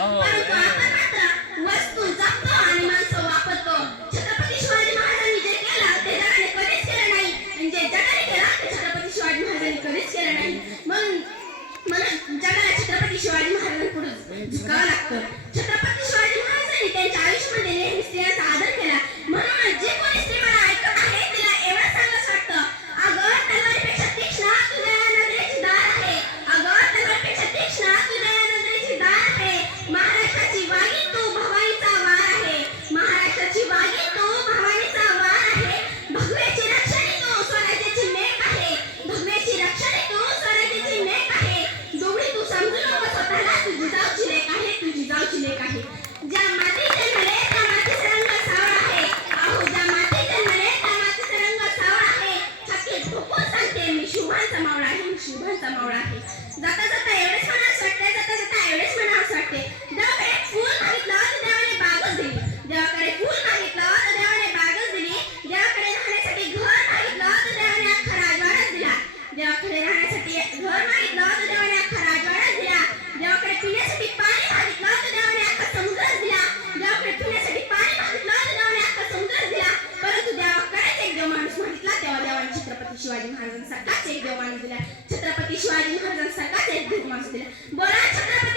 परंतु आपण मात्र वस्तू जपतो आणि माणसं वापरतो. छत्रपती शिवाजी महाराजांनी जे केलं ते जगाने कधीच केलं नाही आणि जे जगाने केलं ते छत्रपती शिवाजी महाराजांनी कधीच केलं नाही. म्हणून जगाला छत्रपती शिवाजी महाराजांपुढे झुकावं लागतं. छत्रपती शिवाजी महाराजांनी त्यांच्या आयुष्यामध्ये नेहमी स्त्रियांचा आदर केला. म्हणून जे कोणी स्त्री मला ऐकत आहे तिला एवढं सांगावंसं वाटतं, अगं तलवारीपेक्षा तीक्ष्ण तुझ्या नजरेची धार आहे. अगं तलवारीपेक्षा तीक्ष्ण तुझ्या नजरेची धार आहे. महाराष्ट्राची वागी तू भवानीचा वार आहे. महाराष्ट्राची वागी तू भवानीचा वार आहे. भगव्याची रक्षणी तू स्वराज्याची मेघ आहे. भगव्याची रक्षणी तू स्वराज्याची मेघ आहे. दोघडी तू समजू नको स्वतःला, तुझी जाऊची लेक आहे, तुझी जाऊची लेक आहे. ज्या मातीत जन्मले त्या मातीचा रंग सावळा आहे. अहो ज्या मातीत जन्मले त्या मातीचा रंग सावळा आहे. छाती ठोकून सांगते मी शुभांचा मावळा आहे, मी शुभांचा मावळा आहे. जाता जाता एवढेच म्हणावंसं वाटते, जाता जाता एवढेच म्हणावंसं वाटते. देवाकडे फूल मागितलं तर देवाने बागच दिली. देवाकडे फूल मागितलं तर देवाने बागच दिली. देवाकडे राहण्यासाठी घर मागितलं तर देवाने अख्खा राजवाडाच दिला. देवाकडे राहण्यासाठी घर मागितलं तर देवाने अख्खा राजवाडाच दिला. देवाकडे पिण्यासाठी पाणी मागितलं तर देवाने अख्खा समुद्रच दिला. देवाकडे पिण्यासाठी पाणी मागितलं तर देवाने अख्खा समुद्रच दिला. परंतु देवाकडेच एक देव माणूस मागितला तेव्हा देवाने छत्रपती शिवाजी महाराजांसारखाच एक देव माणूस दिला. छत्रपती शिवाजी महाराजांसारखाच एक देव माणूस दिला. बोला छत्रपती